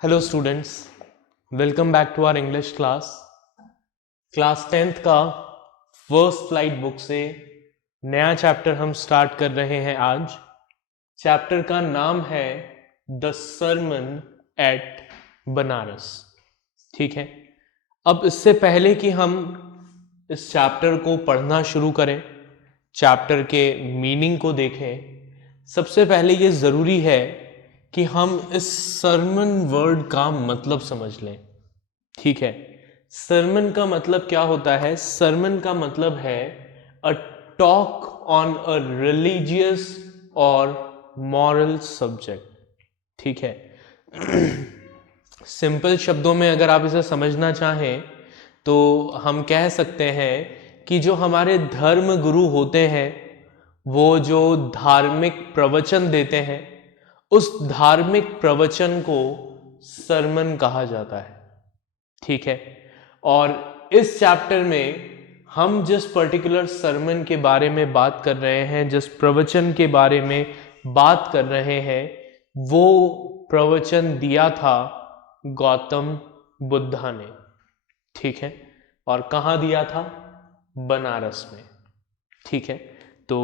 Hello students, welcome back to our English class 10th का first flight book से नया chapter हम start कर रहे हैं आज। चैप्टर का नाम है द सरमन एट बनारस। ठीक है, अब इससे पहले कि हम इस चैप्टर को पढ़ना शुरू करें, चैप्टर के मीनिंग को देखें, सबसे पहले ये ज़रूरी है कि हम इस सरमन वर्ड का मतलब समझ लें। ठीक है, सरमन का मतलब क्या होता है? सरमन का मतलब है a talk on a religious और मॉरल सब्जेक्ट। ठीक है, सिंपल शब्दों में अगर आप इसे समझना चाहें तो हम कह सकते हैं कि जो हमारे धर्म गुरु होते हैं वो जो धार्मिक प्रवचन देते हैं, उस धार्मिक प्रवचन को सरमन कहा जाता है। ठीक है, और इस चैप्टर में हम जिस पर्टिकुलर सरमन के बारे में बात कर रहे हैं, जिस प्रवचन के बारे में बात कर रहे हैं, वो प्रवचन दिया था गौतम बुद्धा ने। ठीक है, और कहाँ दिया था? बनारस में। ठीक है, तो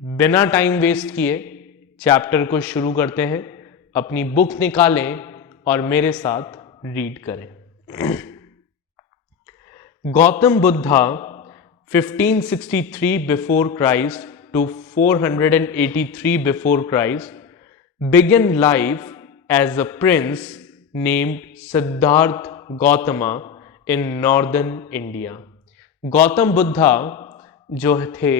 बिना टाइम वेस्ट किए चैप्टर को शुरू करते हैं। अपनी बुक निकालें और मेरे साथ रीड करें। Gautam Buddha 1563 before Christ to 483 before Christ began life as a prince named Siddharth Gautama in northern India. Gautam Buddha जो थे,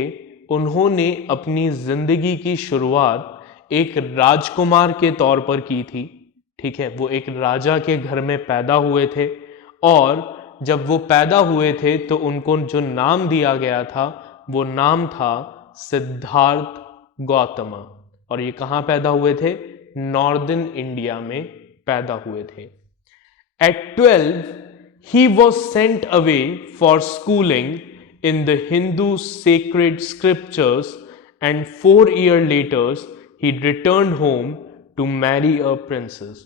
उन्होंने अपनी जिंदगी की शुरुआत एक राजकुमार के तौर पर की थी। ठीक है, वो एक राजा के घर में पैदा हुए थे और जब वो पैदा हुए थे तो उनको जो नाम दिया गया था वो नाम था सिद्धार्थ गौतमा। और ये कहाँ पैदा हुए थे? नॉर्दर्न इंडिया में पैदा हुए थे। At 12, he was sent away for schooling in the Hindu sacred scriptures, and 4 years later, he returned home to marry a princess.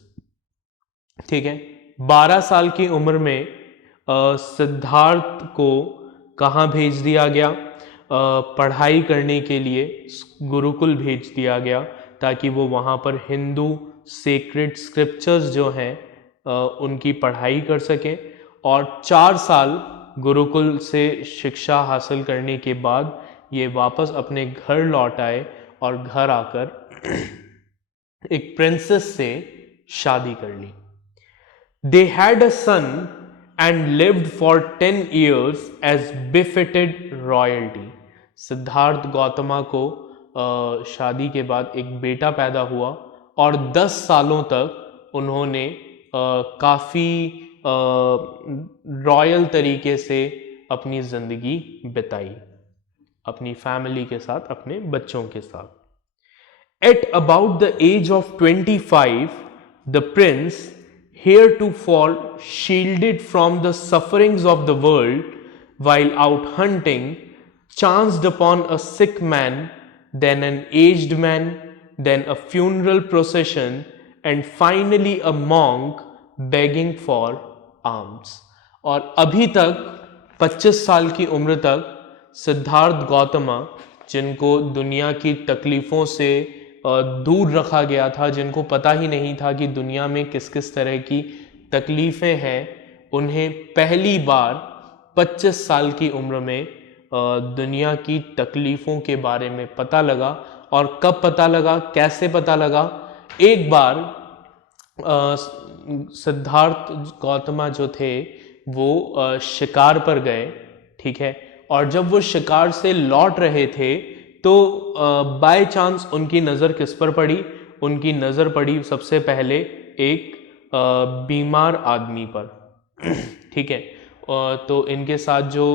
ठीक है, 12 साल की उम्र में सिद्धार्थ को कहाँ भेज दिया गया? पढ़ाई करने के लिए गुरुकुल भेज दिया गया, ताकि वो वहाँ पर हिंदू सेक्रेड स्क्रिप्चर्स जो हैं उनकी पढ़ाई कर सकें। और 4 साल गुरुकुल से शिक्षा हासिल करने के बाद ये वापस अपने घर लौट आए और घर आकर एक प्रिंसेस से शादी कर ली। They had a son and lived for 10 years as befitted royalty. Siddharth Gautama को शादी के बाद एक बेटा पैदा हुआ और 10 सालों तक उन्होंने काफ़ी रॉयल तरीके से अपनी ज़िंदगी बिताई, अपनी फैमिली के साथ, अपने बच्चों के साथ। At about the age of 25, the prince, heretofore shielded from the sufferings of the world while out hunting, chanced upon a sick man, then an aged man, then a funeral procession, and finally a monk begging for alms. और अभी तक 25 साल की उम्र तक सिद्धार्थ गौतमा, जिनको दुनिया की तकलीफ़ों से दूर रखा गया था, जिनको पता ही नहीं था कि दुनिया में किस किस तरह की तकलीफ़ें हैं, उन्हें पहली बार 25 साल की उम्र में दुनिया की तकलीफ़ों के बारे में पता लगा। और कब पता लगा, कैसे पता लगा? एक बार सिद्धार्थ गौतमा जो थे वो शिकार पर गए। ठीक है, और जब वो शिकार से लौट रहे थे तो बाय चांस उनकी नज़र किस पर पड़ी? उनकी नज़र पड़ी सबसे पहले एक बीमार आदमी पर। ठीक है, तो इनके साथ जो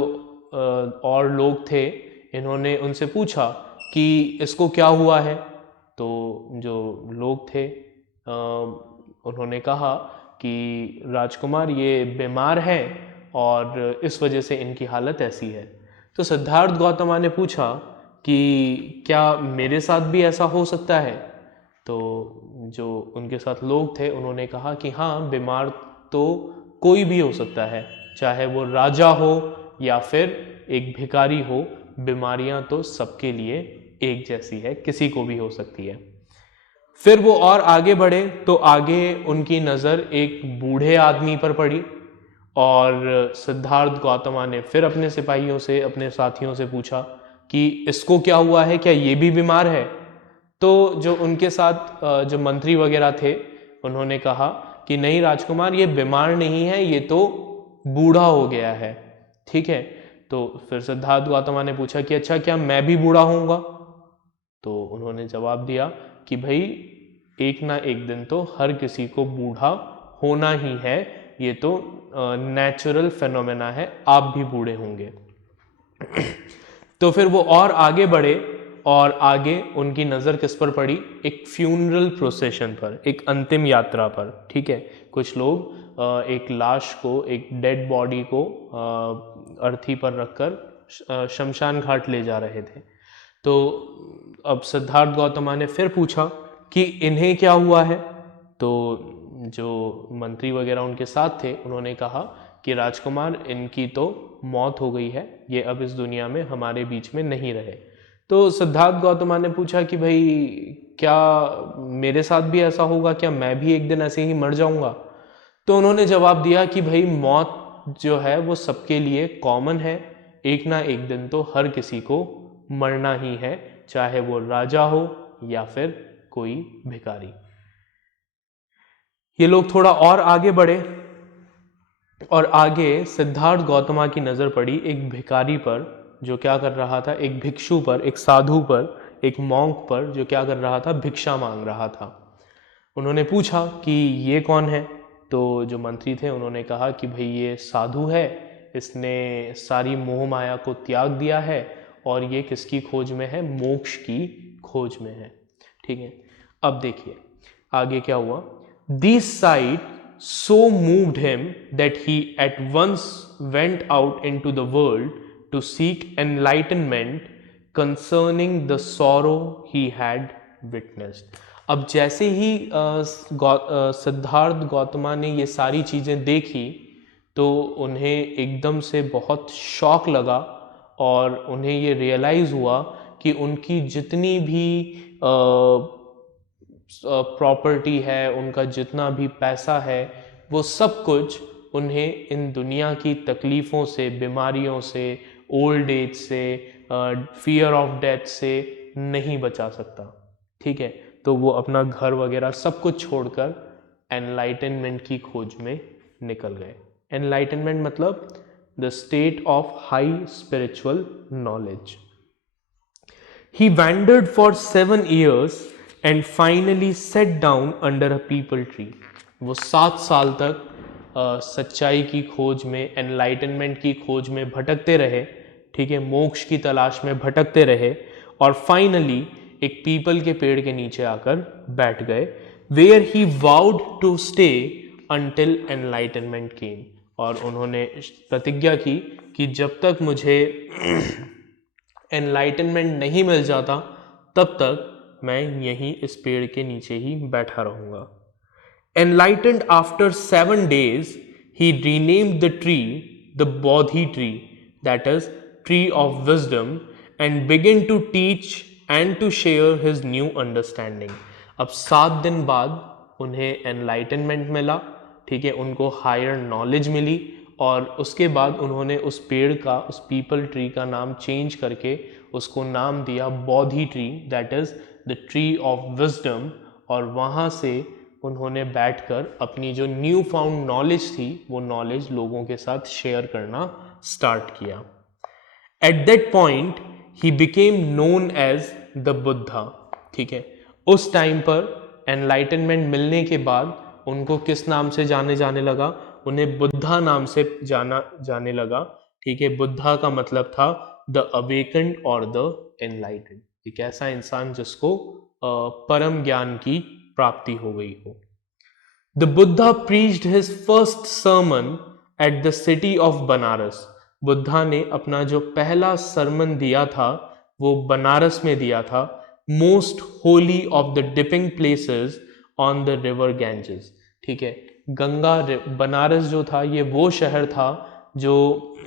और लोग थे, इन्होंने उनसे पूछा कि इसको क्या हुआ है। तो जो लोग थे उन्होंने कहा कि राजकुमार ये बीमार है और इस वजह से इनकी हालत ऐसी है। तो सिद्धार्थ गौतमा ने पूछा कि क्या मेरे साथ भी ऐसा हो सकता है? तो जो उनके साथ लोग थे उन्होंने कहा कि हाँ, बीमार तो कोई भी हो सकता है, चाहे वो राजा हो या फिर एक भिखारी हो, बीमारियां तो सबके लिए एक जैसी है, किसी को भी हो सकती है। फिर वो और आगे बढ़े तो आगे उनकी नज़र एक बूढ़े आदमी पर पड़ी और सिद्धार्थ गौतमा ने फिर अपने सिपाहियों से, अपने साथियों से पूछा कि इसको क्या हुआ है, क्या ये भी बीमार है? तो जो उनके साथ जो मंत्री वगैरह थे उन्होंने कहा कि नहीं राजकुमार, ये बीमार नहीं है, ये तो बूढ़ा हो गया है। ठीक है, तो फिर सिद्धार्थ गौतमा ने पूछा कि अच्छा, क्या मैं भी बूढ़ा होऊंगा? तो उन्होंने जवाब दिया कि भाई, एक ना एक दिन तो हर किसी को बूढ़ा होना ही है, ये तो नेचुरल फेनोमेना है, आप भी बूढ़े होंगे। तो फिर वो और आगे बढ़े और आगे उनकी नज़र किस पर पड़ी? एक फ्यूनरल प्रोसेशन पर, एक अंतिम यात्रा पर। ठीक है, कुछ लोग एक लाश को, एक डेड बॉडी को अर्थी पर रखकर शमशान घाट ले जा रहे थे। तो अब सिद्धार्थ गौतमा ने फिर पूछा कि इन्हें क्या हुआ है? तो जो मंत्री वगैरह उनके साथ थे उन्होंने कहा कि राजकुमार, इनकी तो मौत हो गई है, ये अब इस दुनिया में हमारे बीच में नहीं रहे। तो सिद्धार्थ गौतमा ने पूछा कि भाई, क्या मेरे साथ भी ऐसा होगा? क्या मैं भी एक दिन ऐसे ही मर जाऊंगा? तो उन्होंने जवाब दिया कि भाई, मौत जो है वो सबके लिए कॉमन है, एक ना एक दिन तो हर किसी को मरना ही है, चाहे वो राजा हो या फिर कोई भिखारी। ये लोग थोड़ा और आगे बढ़े और आगे सिद्धार्थ गौतमा की नज़र पड़ी एक भिखारी पर, जो क्या कर रहा था, एक भिक्षु पर, एक साधु पर, एक मॉन्क पर, जो क्या कर रहा था, भिक्षा मांग रहा था। उन्होंने पूछा कि ये कौन है? तो जो मंत्री थे उन्होंने कहा कि भाई, ये साधु है, इसने सारी मोह माया को त्याग दिया है और ये किसकी खोज में है? मोक्ष की खोज में है। ठीक है, अब देखिए आगे क्या हुआ। This site so moved him that he at once went out into the world to seek enlightenment concerning the sorrow he had witnessed. अब जैसे ही सिद्धार्थ गौतमा ने ये सारी चीज़ें देखी तो उन्हें एकदम से बहुत शॉक लगा और उन्हें ये रियलाइज़ हुआ कि उनकी जितनी भी प्रॉपर्टी है, उनका जितना भी पैसा है, वो सब कुछ उन्हें इन दुनिया की तकलीफ़ों से, बीमारियों से, ओल्ड एज से, फियर ऑफ डेथ से नहीं बचा सकता। ठीक है, तो वो अपना घर वगैरह सब कुछ छोड़कर एनलाइटनमेंट की खोज में निकल गए। एनलाइटनमेंट मतलब the state of high spiritual knowledge. He wandered for 7 years and finally sat down under a peepal tree. वो 7 साल तक सच्चाई की खोज में, एनलाइटनमेंट की खोज में भटकते रहे। ठीक है, मोक्ष की तलाश में भटकते रहे और फाइनली एक पीपल के पेड़ के नीचे आकर बैठ गए। Where he vowed to stay until enlightenment came. और उन्होंने प्रतिज्ञा की कि जब तक मुझे एनलाइटनमेंट नहीं मिल जाता तब तक मैं यहीं इस पेड़ के नीचे ही बैठा रहूंगा। Enlightened after 7 days, he renamed the tree the Bodhi tree, that is, tree of wisdom, and began to teach and to share his new understanding. अब 7 दिन बाद उन्हें एनलाइटनमेंट मिला। ठीक है, उनको हायर नॉलेज मिली और उसके बाद उन्होंने उस पेड़ का, उस पीपल ट्री का नाम चेंज करके उसको नाम दिया Bodhi tree, that is the tree of wisdom. और वहाँ से उन्होंने बैठकर अपनी जो न्यू फाउंड नॉलेज थी वो नॉलेज लोगों के साथ शेयर करना स्टार्ट किया। At that point he became known as the Buddha. ठीक है, उस टाइम पर एनलाइटनमेंट मिलने के बाद उनको किस नाम से जाने लगा? उन्हें बुद्धा नाम से जाना जाने लगा। ठीक है, बुद्धा का मतलब था द अवेकन्ड और द एनलाइटेंड, एक ऐसा इंसान जिसको परम ज्ञान की प्राप्ति हो गई हो। The Buddha preached his first sermon at the city of Banaras. Buddha ने अपना जो पहला सरमन दिया था वो बनारस में दिया था, most Holi of the dipping places on the river Ganges. ठीक है, गंगा, बनारस जो था ये वो शहर था जो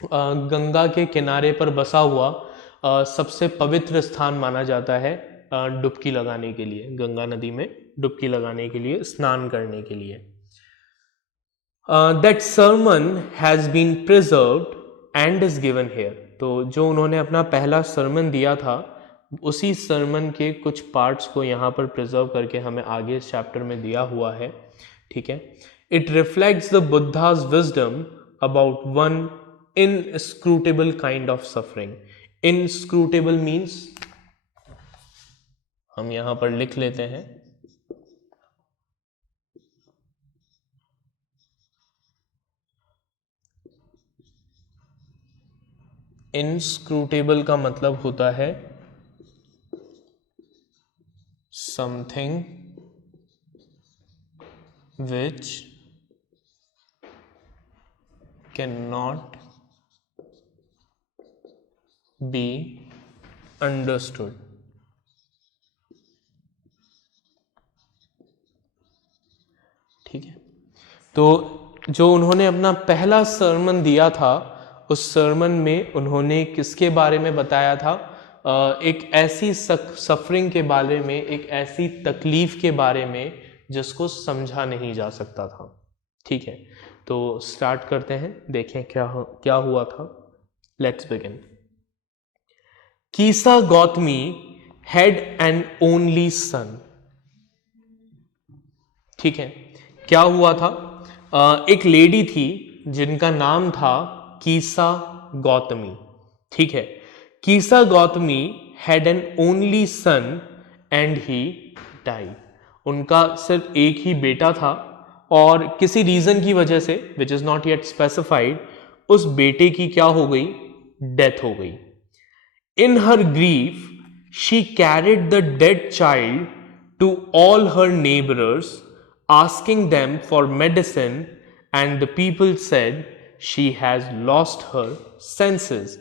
गंगा के किनारे पर बसा हुआ सबसे पवित्र स्थान माना जाता है डुबकी लगाने के लिए, गंगा नदी में डुबकी लगाने के लिए, स्नान करने के लिए। That sermon has been preserved and is given here. तो जो उन्होंने अपना पहला सरमन दिया था, उसी सरमन के कुछ पार्ट्स को यहाँ पर प्रिजर्व करके हमें आगे इस चैप्टर में दिया हुआ है। ठीक है, it reflects the Buddha's wisdom about one inscrutable kind of suffering. Inscrutable means, हम यहाँ पर लिख लेते हैं, इनस्क्रूटेबल का मतलब होता है something which can not be understood. ठीक है, तो जो उन्होंने अपना पहला सरमन दिया था, उस सरमन में उन्होंने किसके बारे में बताया था? एक ऐसी सफरिंग के बारे में, एक ऐसी तकलीफ के बारे में जिसको समझा नहीं जा सकता था। ठीक है, तो स्टार्ट करते हैं, देखें क्या हुआ था। Let's begin. कीसा Gotami had an only सन। ठीक है, क्या हुआ था? एक लेडी थी जिनका नाम था कीसा गौतमी। ठीक है, Kisa Gotami had an only son and he died. उनका सिर्फ एक ही बेटा था और किसी रीजन की वजह से, which is not yet specified, उस बेटे की क्या हो गई? डेथ हो गई। In her grief she carried the dead child to all her neighbours asking them for medicine, and the people said, she has lost her senses,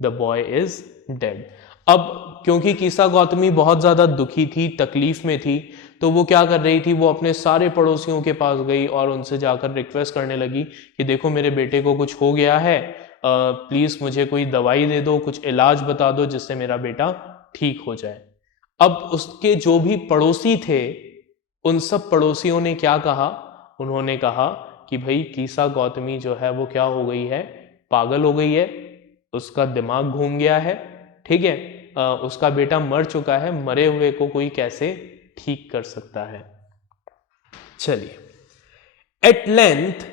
the boy is dead. अब क्योंकि कीसा गौतमी बहुत ज़्यादा दुखी थी, तकलीफ में थी, तो वो क्या कर रही थी? वो अपने सारे पड़ोसियों के पास गई और उनसे जाकर रिक्वेस्ट करने लगी कि देखो मेरे बेटे को कुछ हो गया है, प्लीज़ मुझे कोई दवाई दे दो, कुछ इलाज बता दो जिससे मेरा बेटा ठीक हो जाए। अब उसके जो भी पड़ोसी थे, उन सब पड़ोसियों ने क्या कहा? उन्होंने कहा कि भाई कीसा गौतमी जो है वो क्या हो गई है? पागल हो गई है, उसका दिमाग घूम गया है। ठीक है, उसका बेटा मर चुका है, मरे हुए को कोई कैसे ठीक कर सकता है? चलिए, at length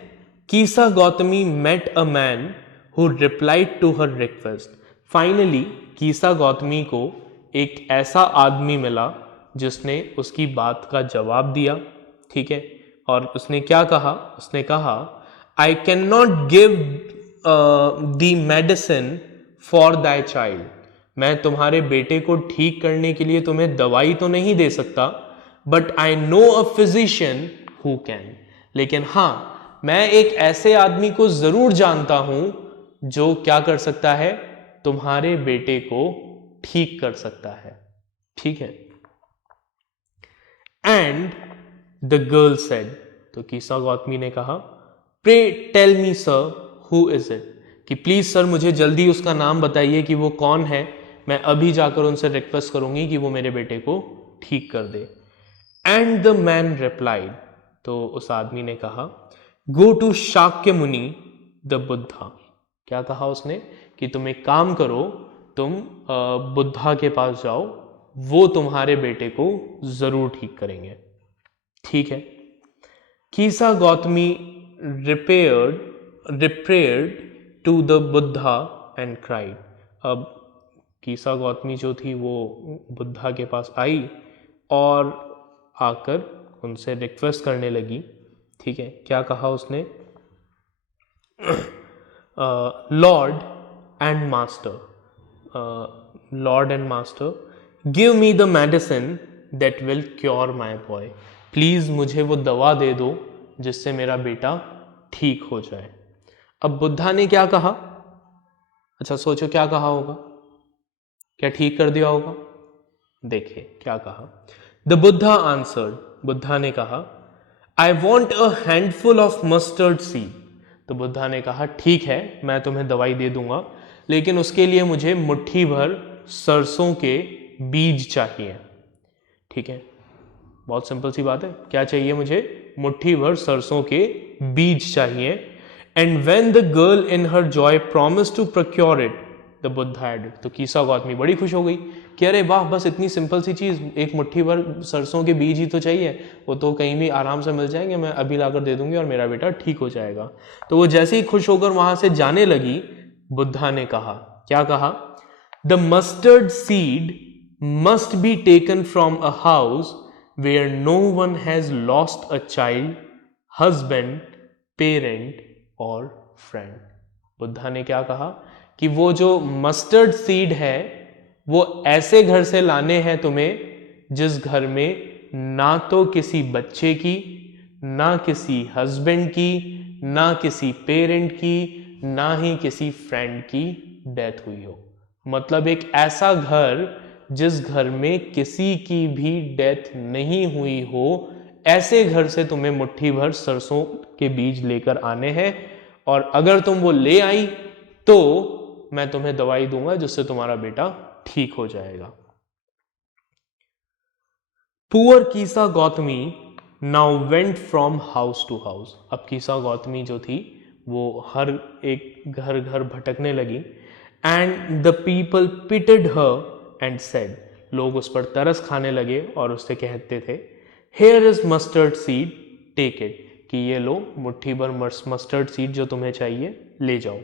Kisa Gotami met a man who replied to her request. Finally Kisa Gautami को एक ऐसा आदमी मिला जिसने उसकी बात का जवाब दिया। ठीक है, और उसने क्या कहा? उसने कहा, I can not give the medicine for thy child. मैं तुम्हारे बेटे को ठीक करने के लिए तुम्हें दवाई तो नहीं दे सकता, but I know a physician who can. लेकिन हाँ, मैं एक ऐसे आदमी को जरूर जानता हूं जो क्या कर सकता है? तुम्हारे बेटे को ठीक कर सकता है। ठीक है, एंड द गर्ल सेड, तो कीसा गौतमी ने कहा, pray tell me sir who is it, कि प्लीज सर मुझे जल्दी उसका नाम बताइए कि वो कौन है, मैं अभी जाकर उनसे रिक्वेस्ट करूंगी कि वो मेरे बेटे को ठीक कर दे। एंड द मैन रिप्लाइड, तो उस आदमी ने कहा, गो टू शाक्य मुनि द बुद्धा। क्या कहा उसने? कि तुम एक काम करो, तुम बुद्धा के पास जाओ, वो तुम्हारे बेटे को जरूर ठीक करेंगे। ठीक है, Kisa Gotami repaired to the Buddha and cried. अब कीसा गौतमी जो थी वो बुद्धा के पास आई और आकर उनसे रिक्वेस्ट करने लगी। ठीक है, क्या कहा उसने? Lord and master, Lord and master, give me the medicine that will cure my boy. Please मुझे वो दवा दे दो जिससे मेरा बेटा ठीक हो जाए। अब बुद्धा ने क्या कहा? अच्छा सोचो क्या कहा होगा? क्या ठीक कर दिया होगा? देखिए क्या कहा। द बुद्धा आंसर्ड, बुद्धा ने कहा, I want a handful of mustard seed. तो बुद्धा ने कहा ठीक है, मैं तुम्हें दवाई दे दूंगा, लेकिन उसके लिए मुझे मुट्ठी भर सरसों के बीज चाहिए। ठीक है, बहुत सिंपल सी बात है, क्या चाहिए मुझे? मुट्ठी भर सरसों के बीज चाहिए। And when the girl in her joy promise to procure it, the Buddha added, तो कीसा गौतमी बड़ी खुश हो गई कि अरे वाह, बस इतनी सिंपल सी चीज, एक मुट्ठी भर सरसों के बीज ही तो चाहिए, वो तो कहीं भी आराम से मिल जाएंगे, मैं अभी लाकर दे दूंगी और मेरा बेटा ठीक हो जाएगा। तो वो जैसे ही खुश होकर वहां से जाने लगी, बुद्धा ने कहा, क्या कहा? The mustard seed must be taken from a house where no one has lost a child, husband, parent और friend। बुद्धा ने क्या कहा कि वो जो मस्टर्ड सीड है वो ऐसे घर से लाने हैं तुम्हें जिस घर में ना तो किसी बच्चे की, ना किसी हस्बैंड की, ना किसी पेरेंट की, ना ही किसी फ्रेंड की डेथ हुई हो। मतलब एक ऐसा घर जिस घर में किसी की भी डेथ नहीं हुई हो, ऐसे घर से तुम्हें मुट्ठी भर सरसों के बीज लेकर आने हैं, और अगर तुम वो ले आई तो मैं तुम्हें दवाई दूंगा जिससे तुम्हारा बेटा ठीक हो जाएगा। Poor Kisa Gautami now went from house to house. अब कीसा गौतमी जो थी वो हर एक घर घर भटकने लगी। And the people pitted her and said, लोग उस पर तरस खाने लगे और उससे कहते थे, here is mustard seed, take it, कि ये लो मुट्ठी भर मस्टर्ड सीड जो तुम्हें चाहिए ले जाओ।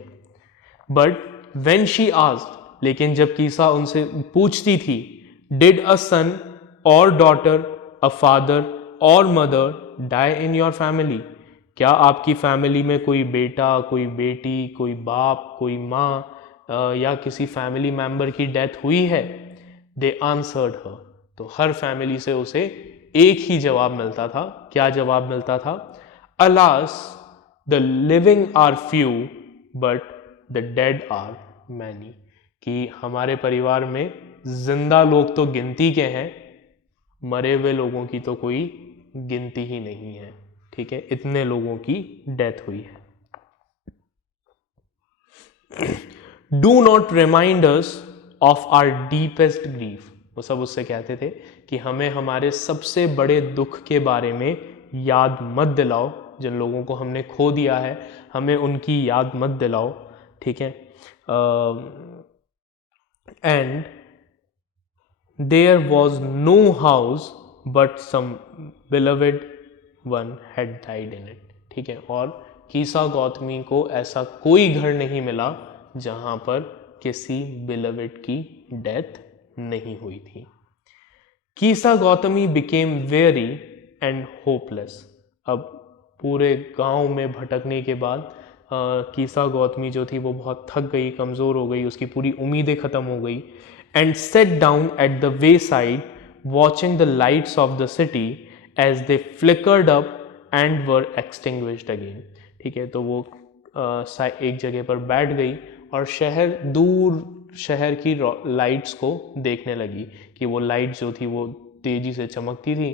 बट वेन शी आस्क्ड, लेकिन जब कीसा उनसे पूछती थी, डिड अ सन और डॉटर, अ फादर और mother die in your family, क्या आपकी फैमिली में कोई बेटा, कोई बेटी, कोई बाप, कोई माँ या किसी फैमिली मेंबर की डेथ हुई है? दे आंसर्ड हर, तो हर फैमिली से उसे एक ही जवाब मिलता था। क्या जवाब मिलता था? Alas the living are few but the dead are many, कि हमारे परिवार में जिंदा लोग तो गिनती के हैं, मरे हुए लोगों की तो कोई गिनती ही नहीं है। ठीक है, इतने लोगों की डेथ हुई है। Do not remind us of our deepest grief, वो सब उससे कहते थे कि हमें हमारे सबसे बड़े दुख के बारे में याद मत दिलाओ, जिन लोगों को हमने खो दिया है हमें उनकी याद मत दिलाओ। ठीक है, and there was no house but some beloved one had died in it. ठीक है, और कीसा गौतमी को ऐसा कोई घर नहीं मिला जहां पर किसी बिलवेड की डेथ नहीं हुई थी। Kisa Gotami became very and hopeless. अब पूरे गांव में भटकने के बाद कीसा गौतमी जो थी वो बहुत थक गई, कमज़ोर हो गई, उसकी पूरी उम्मीदें ख़त्म हो गई। And sat down at the way side watching the lights of the city as they flickered up and were extinguished again. ठीक है, तो वो एक जगह पर बैठ गई और शहर की लाइट्स को देखने लगी कि वो लाइट जो थी वो तेजी से चमकती थी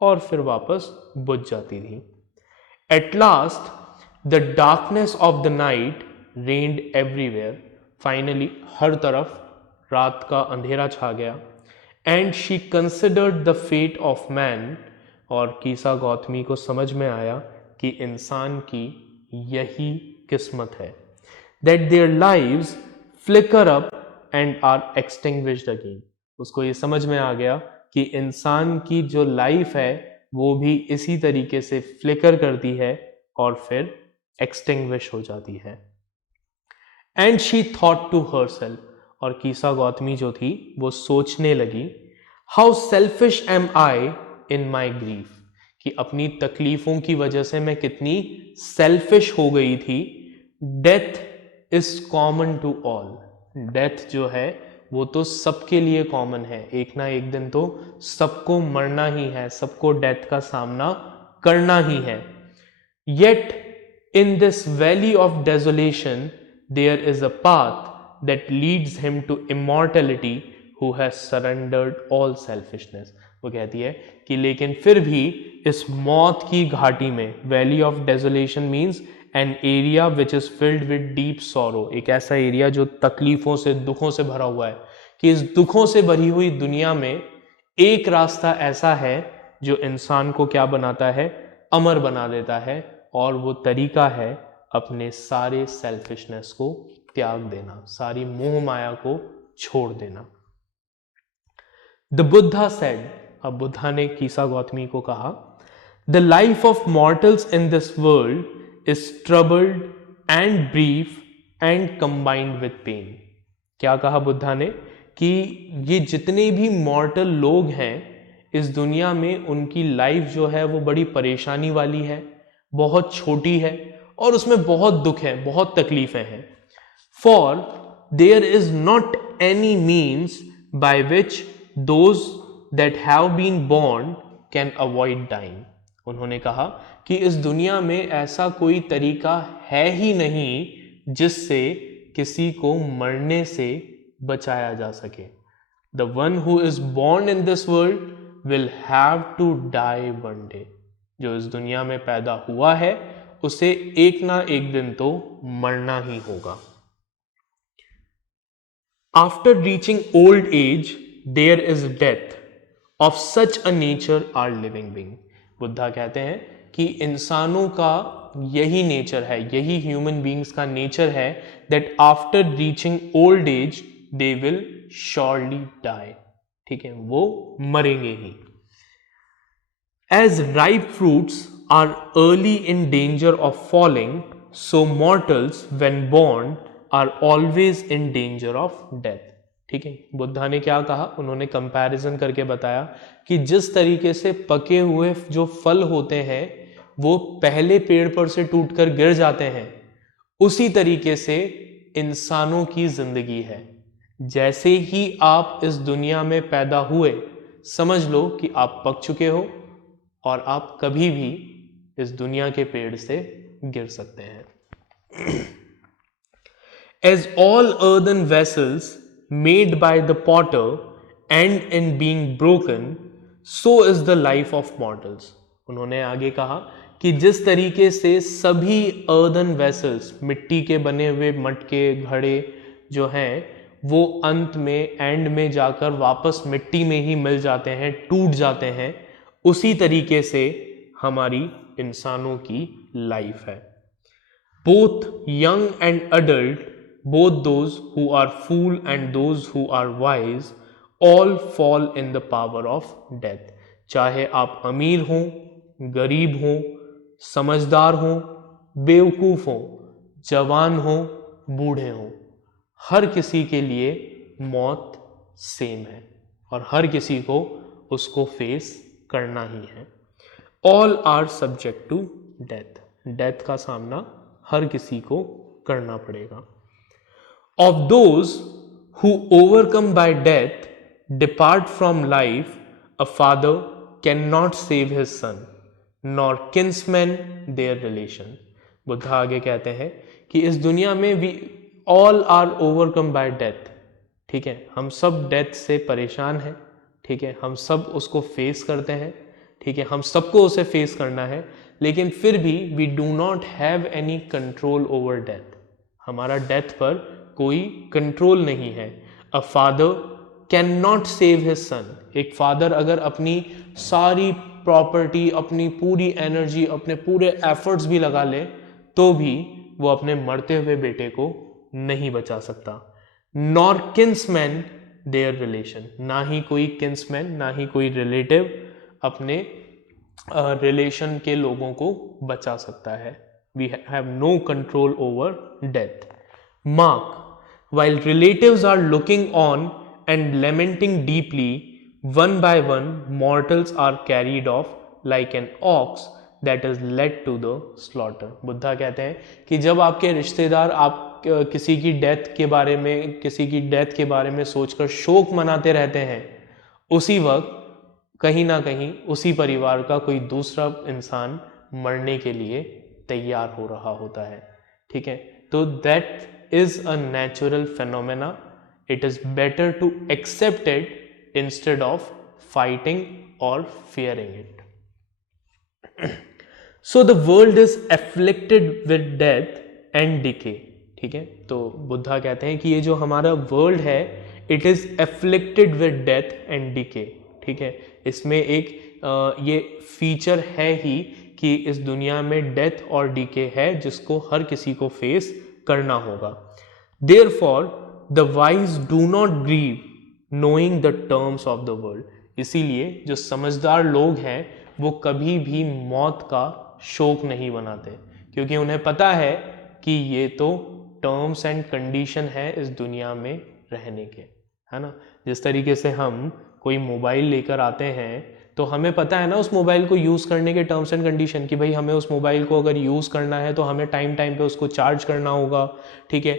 और फिर वापस बुझ जाती थी। At last the darkness of the night reigned everywhere, finally हर तरफ रात का अंधेरा छा गया। And she considered the fate of man, और कीसा गौतमी को समझ में आया कि इंसान की यही किस्मत है। That their lives flicker up and are extinguished again, उसको ये समझ में आ गया कि इंसान की जो लाइफ है वो भी इसी तरीके से फ्लिकर करती है और फिर एक्सटिंग्विश हो जाती है। And she thought to herself, और कीसा गौतमी जो थी वो सोचने लगी, how selfish am I in my grief, कि अपनी तकलीफों की वजह से मैं कितनी सेल्फिश हो गई थी। Death is common to all, death जो है वो तो सबके लिए कॉमन है, एक ना एक दिन तो सबको मरना ही है, सबको डेथ का सामना करना ही है। Yet in this valley of desolation there is a path that leads him to immortality who has surrendered all selfishness. वो कहती है कि लेकिन फिर भी इस मौत की घाटी में, valley of desolation means an area which is filled with deep sorrow, एक ऐसा एरिया जो तकलीफों से, दुखों से भरा हुआ है, कि इस दुखों से भरी हुई दुनिया में एक रास्ता ऐसा है जो इंसान को क्या बनाता है, अमर बना देता है, और वो तरीका है अपने सारे सेल्फिशनेस को त्याग देना, सारी मोह माया को छोड़ देना। द बुद्धा सेड, अब बुद्धा ने कीसा गौतमी को कहा, the life of mortals in this world is troubled and brief and combined with pain. क्या कहा बुद्धा ने कि ये जितने भी मॉर्टल लोग हैं इस दुनिया में, उनकी लाइफ जो है वो बड़ी परेशानी वाली है, बहुत छोटी है, और उसमें बहुत दुख है, बहुत तकलीफें हैं। For there is not any means by which those that have been born can avoid dying. उन्होंने कहा कि इस दुनिया में ऐसा कोई तरीका है ही नहीं जिससे किसी को मरने से बचाया जा सके। The one who is born in this world will have to die one day. जो इस दुनिया में पैदा हुआ है उसे एक ना एक दिन तो मरना ही होगा। After reaching old age there is death of such a nature are living being. Buddha कहते हैं कि इंसानों का यही नेचर है, यही ह्यूमन बीइंग्स का नेचर है, that after reaching old age they will surely die. ठीक है, वो मरेंगे ही। As ripe fruits are early in danger of falling, so mortals when born are always in danger of death. ठीक है, बुद्धा ने क्या कहा, उन्होंने कंपैरिजन करके बताया कि जिस तरीके से पके हुए जो फल होते हैं वो पहले पेड़ पर से टूटकर गिर जाते हैं, उसी तरीके से इंसानों की जिंदगी है। जैसे ही आप इस दुनिया में पैदा हुए, समझ लो कि आप पक चुके हो और आप कभी भी इस दुनिया के पेड़ से गिर सकते हैं। As all earthen vessels made by the potter end in being broken, so is the life of mortals. उन्होंने आगे कहा कि जिस तरीके से सभी earthen vessels, मिट्टी के बने हुए मटके, घड़े जो हैं, वो अंत में, एंड में जाकर वापस मिट्टी में ही मिल जाते हैं, टूट जाते हैं, उसी तरीके से हमारी इंसानों की लाइफ है। Both young and adult, both those who are fool and those who are wise, all fall in the power of death. चाहे आप अमीर हों, गरीब हों, समझदार हों, बेवकूफ़ हों, जवान हों, बूढ़े हों, हर किसी के लिए मौत सेम है और हर किसी को उसको फेस करना ही है। All are subject to death. Death का सामना हर किसी को करना पड़ेगा। Of those who overcome by death depart from life, a father can not save his son nor kinsman their relation. Buddha आगे कहते हैं कि इस दुनिया में we all are overcome by death. ठीक है, हम सब डेथ से परेशान हैं। ठीक है, हम सब उसको फेस करते हैं। ठीक है, हम सबको उसे फेस करना है, लेकिन फिर भी we do not have any control over death. हमारा डेथ पर कोई कंट्रोल नहीं है। A father can not save his son. एक फादर अगर अपनी सारी प्रॉपर्टी, अपनी पूरी एनर्जी, अपने पूरे एफर्ट्स भी लगा ले तो भी वो अपने मरते हुए बेटे को नहीं बचा सकता। नॉर किन्समैन देयर रिलेशन, ना ही कोई किन्समैन, ना ही कोई रिलेटिव अपने रिलेशन के लोगों को बचा सकता है। We have no control over death. Mark, while relatives are looking on and lamenting deeply, one by one mortals are carried off like an ox that is led to the slaughter. Buddha कहते हैं कि जब आपके रिश्तेदार आप किसी की death के बारे में सोचकर शोक मनाते रहते हैं, उसी वक्त कहीं ना कहीं उसी परिवार का कोई दूसरा इंसान मरने के लिए तैयार हो रहा होता है। ठीक है, तो that is a natural phenomena. It is better to accept it instead of fighting or fearing it. So the world is afflicted with death and decay. ठीक है, तो बुद्धा कहते हैं कि ये जो हमारा वर्ल्ड है, it is afflicted with death and decay. ठीक है, इसमें एक ये फीचर है ही कि इस दुनिया में डेथ और डीके है, जिसको हर किसी को फेस करना होगा. Therefore, the wise do not grieve knowing the terms of the world. इसीलिए जो समझदार लोग हैं वो कभी भी मौत का शोक नहीं मनाते, क्योंकि उन्हें पता है कि ये तो टर्म्स एंड कंडीशन है इस दुनिया में रहने के, है ना. जिस तरीके से हम कोई मोबाइल लेकर आते हैं तो हमें पता है ना उस मोबाइल को यूज़ करने के टर्म्स एंड कंडीशन, कि भाई हमें उस मोबाइल को अगर यूज़ करना है तो हमें टाइम टाइम पे उसको चार्ज करना होगा. ठीक है,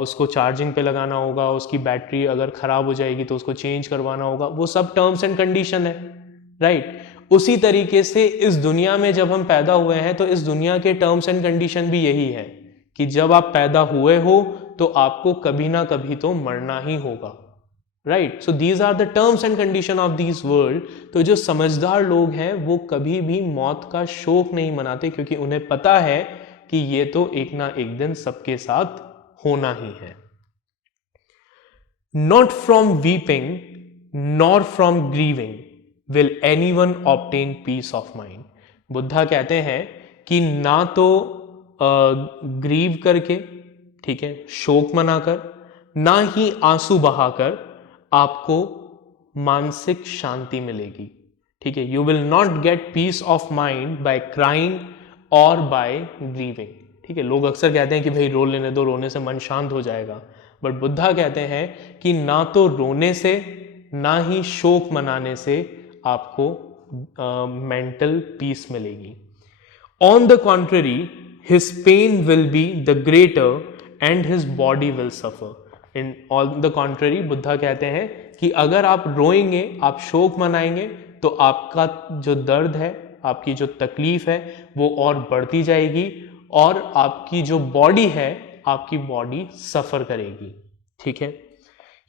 उसको चार्जिंग पे लगाना होगा, उसकी बैटरी अगर ख़राब हो जाएगी तो उसको चेंज करवाना होगा. वो सब टर्म्स एंड कंडीशन है, राइट. उसी तरीके से इस दुनिया में जब हम पैदा हुए हैं तो इस दुनिया के टर्म्स एंड कंडीशन भी यही है कि जब आप पैदा हुए हो तो आपको कभी ना कभी तो मरना ही होगा, right. So these are the terms and condition of this world. तो जो समझदार लोग हैं वो कभी भी मौत का शोक नहीं मनाते, क्योंकि उन्हें पता है कि ये तो एक ना एक दिन सबके साथ होना ही है. Not from weeping nor from grieving will anyone obtain peace of mind. Buddha कहते हैं कि ना तो ग्रीव करके, ठीक है, शोक मनाकर, ना ही आंसू बहाकर आपको मानसिक शांति मिलेगी. ठीक है, you will not gate piece of mind bye crying और बाय ग्रीविंग. ठीक है, लोग अक्सर कहते हैं कि भाई रो लेने दो, रोने से मन शांत हो जाएगा. बट बुद्धा कहते हैं कि ना तो रोने से ना ही शोक मनाने से आपको मेंटल पीस मिलेगी. On the contrary his pain will be the greater and his body will suffer. In on the contrary Buddha कहते हैं कि अगर आप रोएंगे, आप शोक मनाएंगे, तो आपका जो दर्द है, आपकी जो तकलीफ है वो और बढ़ती जाएगी और आपकी जो बॉडी है, आपकी बॉडी सफर करेगी. ठीक है,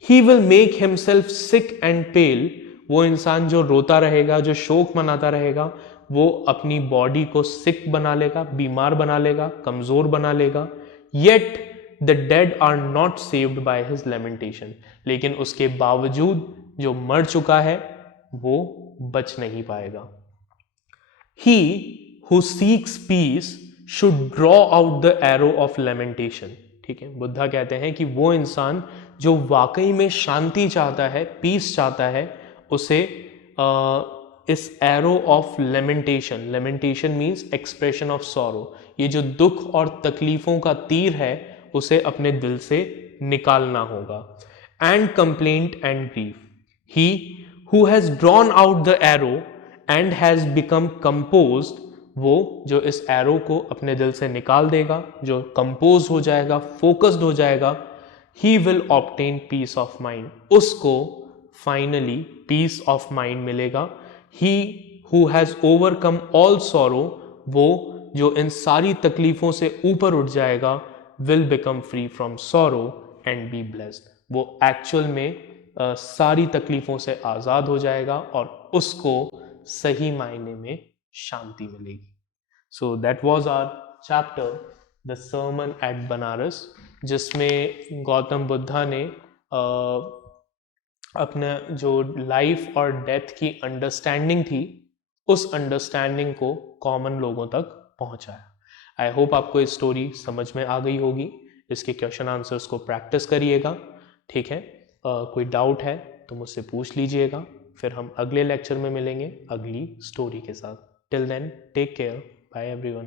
he will make himself sick and pale. वो इंसान जो रोता रहेगा, जो शोक मनाता रहेगा, वो अपनी बॉडी को सिक बना लेगा, बीमार बना लेगा, कमजोर बना लेगा. Yet the dead are not saved by his lamentation. लेकिन उसके बावजूद जो मर चुका है वो बच नहीं पाएगा. He who seeks peace should draw out the arrow of lamentation. ठीक है, बुद्धा कहते हैं कि वो इंसान जो वाकई में शांति चाहता है, पीस चाहता है, उसे इस arrow of lamentation, lamentation means expression of sorrow, ये जो दुख और तकलीफों का तीर है उसे अपने दिल से निकालना होगा. And complaint and grief. He who has drawn out the arrow and has become composed, वो जो इस एरो को अपने दिल से निकाल देगा, जो कंपोज हो जाएगा, फोकस्ड हो जाएगा, he will obtain peace of mind. उसको फाइनली पीस ऑफ माइंड मिलेगा. He who has overcome all sorrow, वो जो इन सारी तकलीफों से ऊपर उठ जाएगा, will become free from sorrow and be blessed. वो एक्चुअल में सारी तकलीफों से आज़ाद हो जाएगा और उसको सही मायने में शांति मिलेगी. So that was our chapter the sermon at Banaras, जिसमें गौतम बुद्धा ने अपने जो लाइफ और डेथ की अंडरस्टैंडिंग थी, उस अंडरस्टैंडिंग को कॉमन लोगों तक पहुंचाया. आई होप आपको ये स्टोरी समझ में आ गई होगी. इसके क्वेश्चन आंसर्स को प्रैक्टिस करिएगा. ठीक है, कोई डाउट है तो मुझसे पूछ लीजिएगा. फिर हम अगले लेक्चर में मिलेंगे अगली स्टोरी के साथ. Till then take care. Bye everyone.